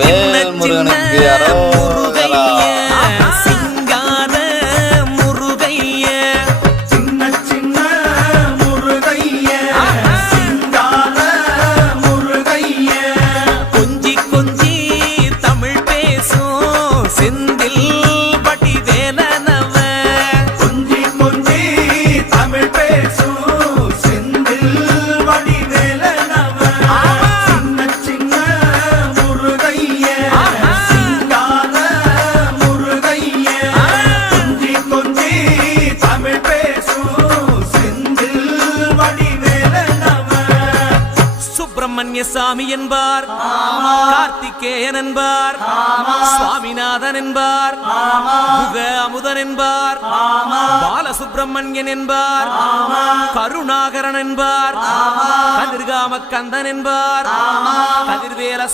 வெற்றிவேல் முருகனுக்கு அரோகரா. சிங்கார முருகைய சின்ன சின்ன முருகைய சிங்கார முருகைய கொஞ்சி கொஞ்சி தமிழ் பேசும் செந்தில் வடிவேலனவ கொஞ்சி கொஞ்சி தமிழ் பேசும் செந்தில் வடிவேலனவ சின்ன சின்ன முருகைய சிங்கார முருகைய கொஞ்சி கொஞ்சி தமிழ் பேசும் செந்தில் வடிவேலனவ சுப்பிரமணிய சாமி என்பார், கார்த்திகேயன் என்பார், சுவாமிநாதன் என்பார், முக அமுதன் என்பார், பாலசுப்பிரமணியன் என்பார், கருணாகரன் என்பார், கதிர்காம கந்தன் என்பார், கதிர்வேல